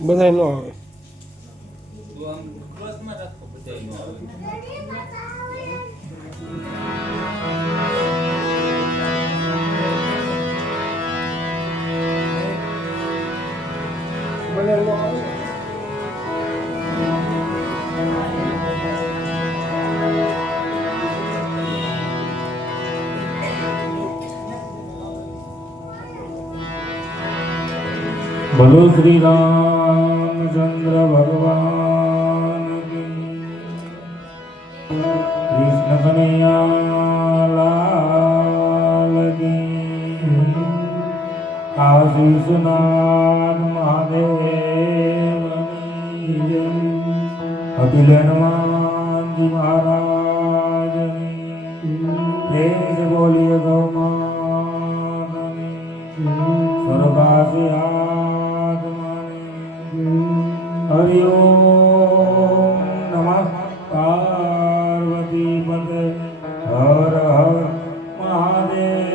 બધાય નો આવે. તો આમ ક્રોસમાં રાખો, બધાય નો આવે. બધાય નો આવે. बोलो श्री रामचंद्र भगवान की, कृष्ण कन्हैया लाल की, काशी विश्वनाथ महादेव की जय। अखिल हनुमान जी महाराज की जय। से बोलिए गौ माता की, स्वर्गवासी हरि ओम नमः पार्वती पते हर हर महादेव।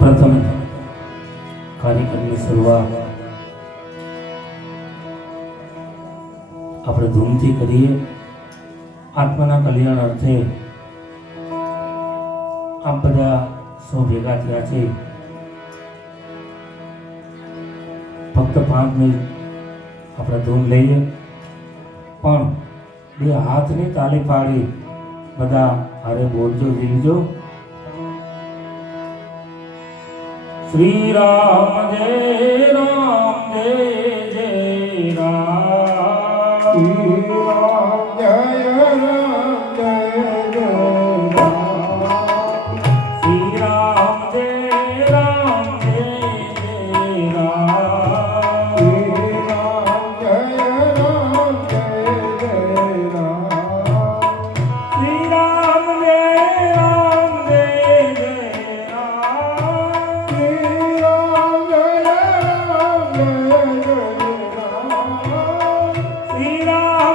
प्रथम कार्यक्रम की शुरुआत આપણે ધૂમથી કરીએ। આત્માના કલ્યાણ અર્થે આપ બધા સૌ ભેગા થયા છે। ફક્ત 5 મિનિટ આપણે ધૂમ લઈએ, પણ બે હાથની તાળી પાડી બધા હારે બોલજો, જીવજો। શ્રી રામ જય રામ જય જય રામ। श्री राम जय राम जय जय राम। श्री राम जय राम जय जय राम। श्री राम जय राम जय जय राम। श्री राम जय राम जय जय राम। श्री राम जय राम जय जय राम। श्री राम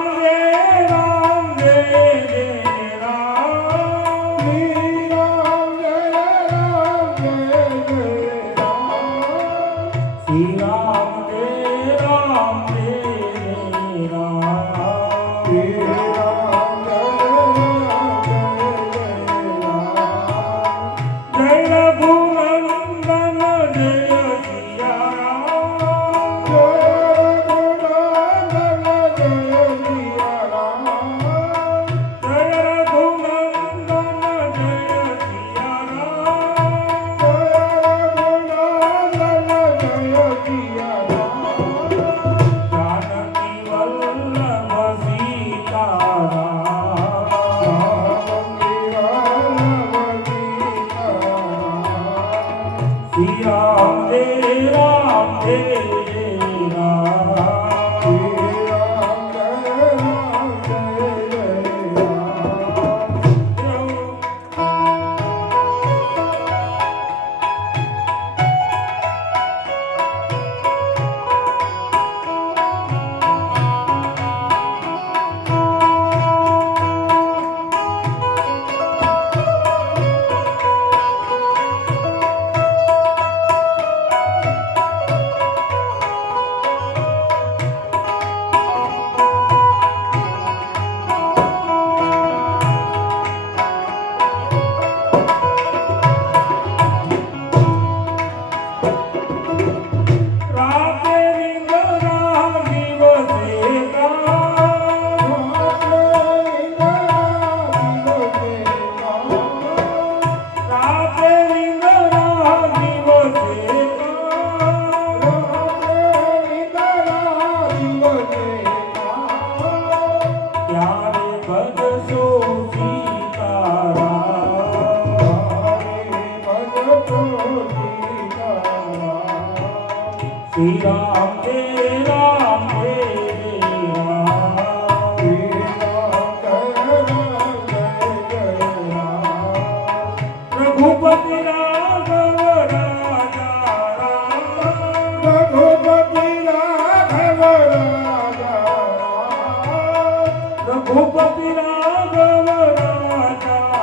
રઘુપતિ રાઘવ રાજા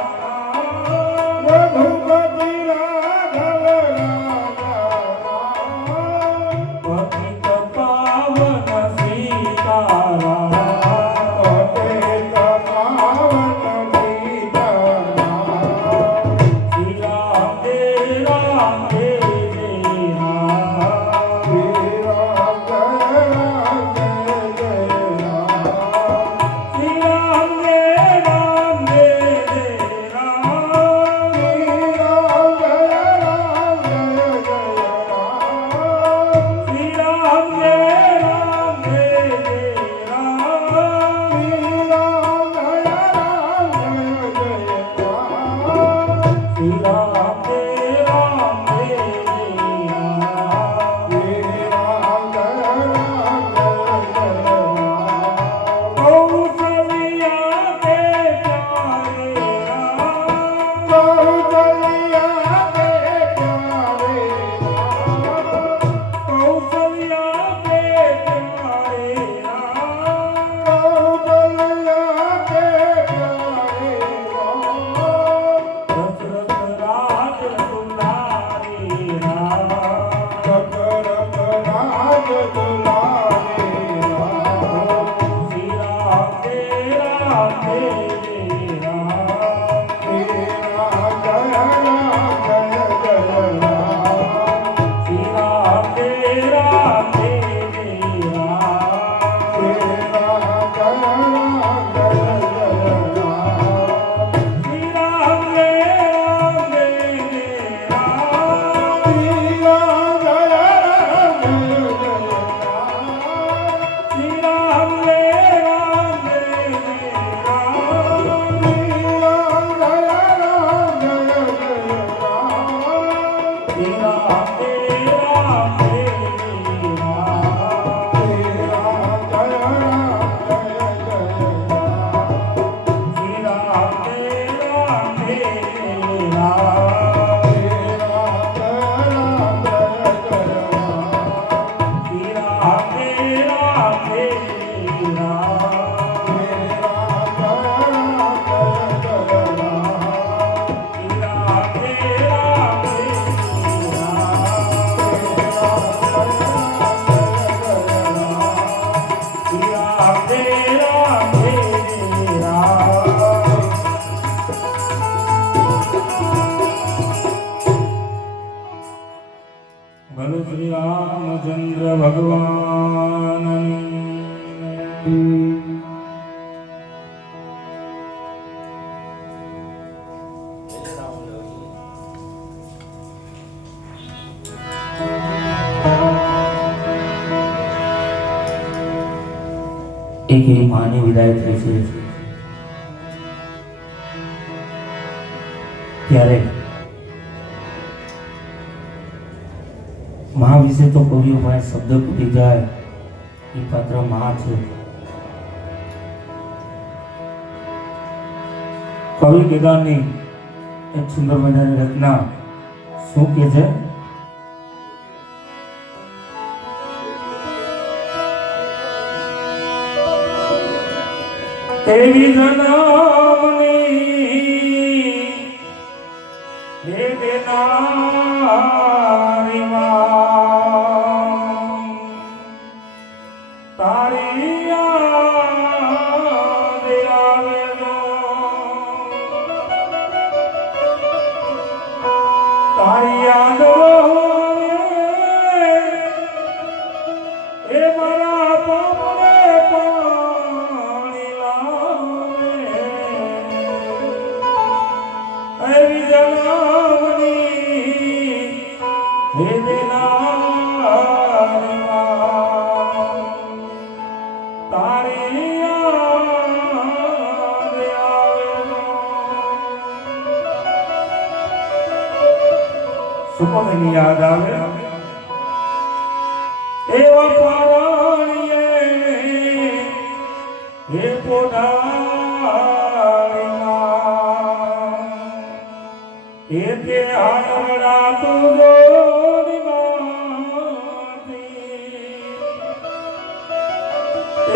રઘુપતિ રાઘવ રાજા પતિત પાવન સીતારામ પતિત પાવન સીતારામ શ્રી રામ જય રામ જય બોલો શ્રી રામચંદ્ર ભગવાન એક એવી માની વિદાય થઈ છે ત્યારે મા વિશે તો કવિઓ પાસે શબ્દ ફૂટી જાય એ પાત્ર મા છે. કવિ કેદારની એક સુંદર મજાની રચના શું કે છે? એવી જનામની હે દેનારી માં તારી યાદ આવે જો તારી યાદ આવે એ મારા પાપને પાણી લાવે એવી જનામની હે દેનારી માં તારી યાદ આવે સુપમની યાદ આવે એવા પારણીએ હે પોઢાળીમાં હે તે હારડા તુજોની માતી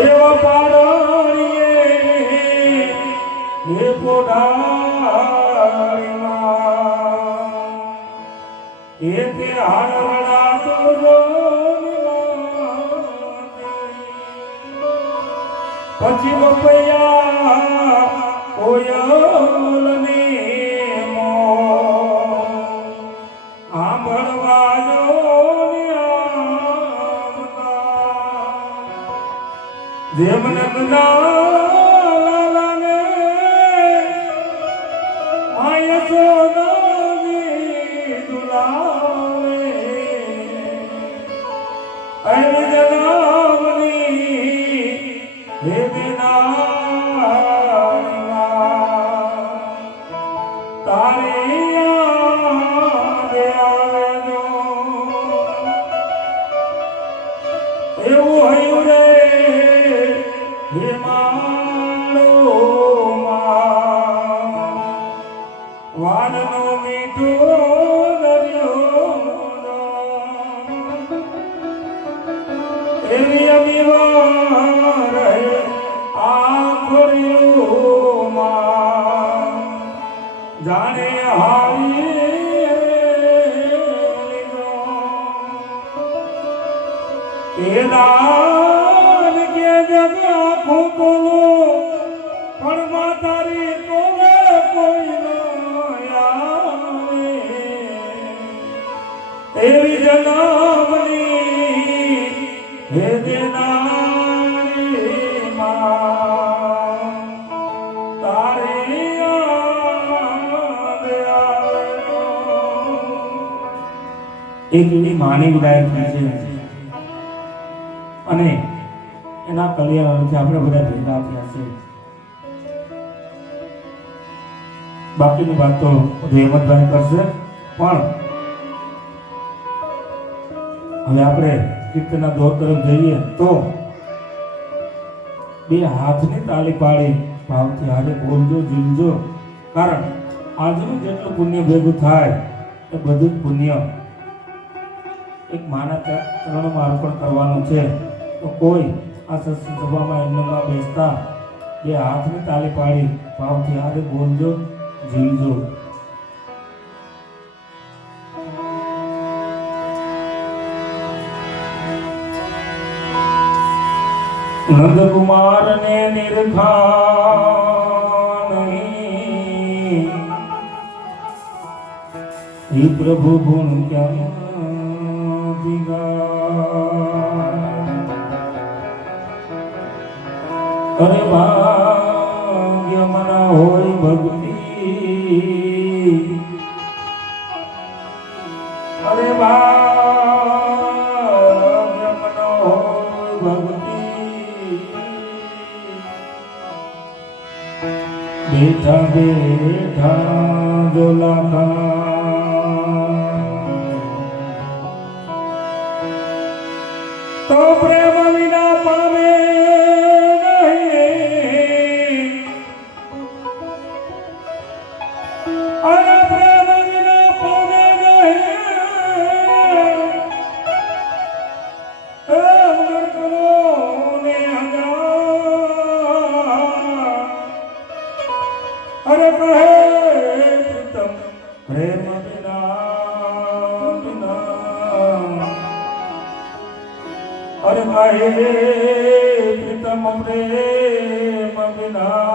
એવા પારણીએ એ પોઢાળીમાં એ તે હારવડા તો પછી બપૈયા કોયલને મો આંભળવાજો જેમ નંદલાલાને માય સોનાની દુલાવે અરે જનાવની તારે યાદ આવેજો એવું હયું રે હે મારો વાનનો મીઠો દરિયો એવી અમીવાર આખોરીઓમાં જાણે હારી એ દાન કે જગા ફૂંકલો પણ માતારી તોલે કોઈ ન આવે એવી જનાવની હે દેનારી માં તારે યાદ આવેજો. એક એવી માની વિદાય થઈ છે અને એના કલ્યાણથી આપણે બધા ભેગા થયા છે. બાકીની વાત તો હેમંતભાઈ કરશે, પણ હવે આપણે કીર્તનના દોર તરફ જઈએ તો બે હાથની તાળી પાડી ભાવથી હારે બોલજો, જીલજો, કારણ આજનું જેટલું પુણ્ય ભેગું થાય એ બધું જ પુણ્ય એક માના ચરણોમાં અર્પણ કરવાનું છે. તો કોઈ આ સત્સંગ સભામાં એમના બેસતા બે હાથની તાળી પાડી ભાવથી હારે બોલજો, જીલજો. નંદકુમાર ને નિરખાની હે પ્રભુ ગુણ ક્યાં દિગા અરે ભાગ્ય મના હોય ભક્તિ અરે ભાગ્ય મના હોય ભક્તિ બેઠા બેઠા જોલા તો પ્રેમ વિના પામે નહીં, અરે પ્રેમ વિના પામે નહીં. અરે કહે પ્રીતમ પ્રેમ વિના વિના અરે કહે પ્રીતમ પ્રેમ વિના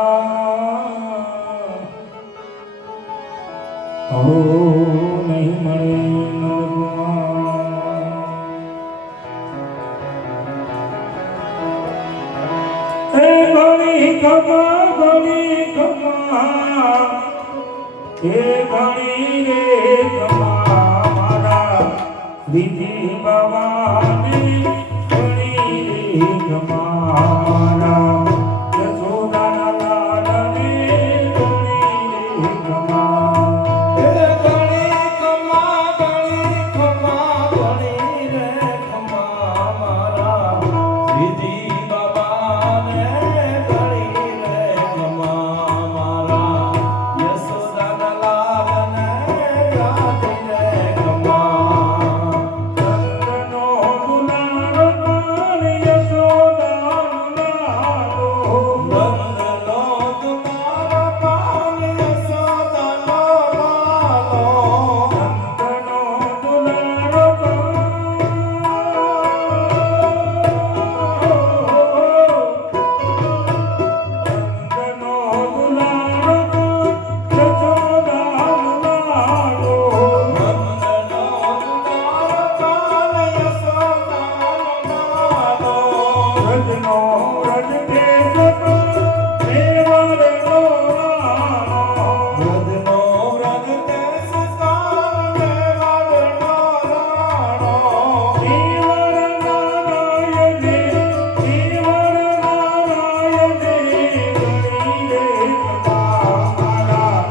ઓ નહીં મળે હે ઘણી ખમા ઘણી ખમા હે ઘણી રે ખમા મારા શ્રીજી ભવાની ઘણી રે ખમા યશોદાના લાલને ઘણી રે ખમા હે ઘણી ખમા ઘણી ખમા ઘણી રે ખમા મારા શ્રીજી બાબાને ઘણી રે ખમા મારા યશોદાના લાલને ઘણી રે ખમા ચંદનો ગુલાલ યશોદા વ્રજ દેશ તો મેવાડનો રાણો. વ્રજનો વ્રજ દેશ કાળ મેવાડનો રાણો. ઈવર નારાયણે ગણી રે મારા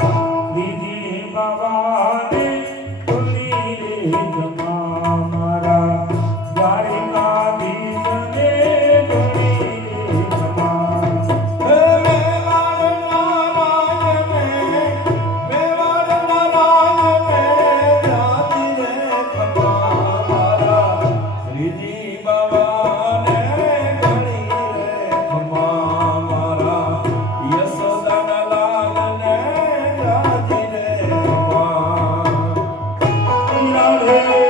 શ્રીજી બાબાને ગણી રે મારા દ્વારિકાધીશને ગણી રે હે મેવાડ નારાયણે, મેવાડ નારાયણે જાતિ રે ખમા મારા શ્રીજી બાબાને ગણી રે ખમા મારા યશોદાના લાલને જાતિ રે ખમા. રાધે.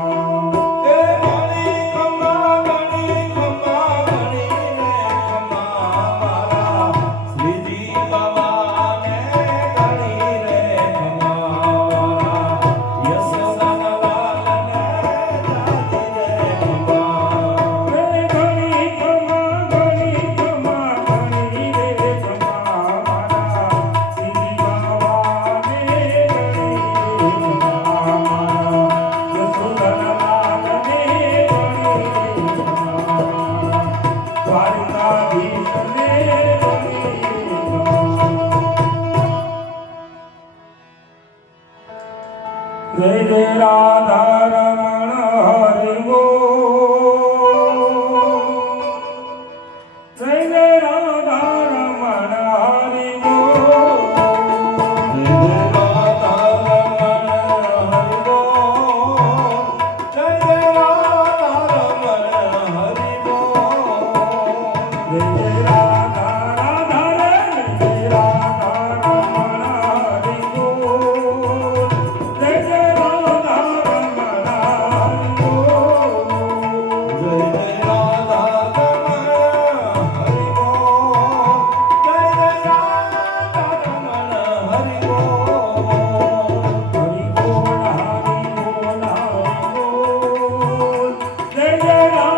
રામ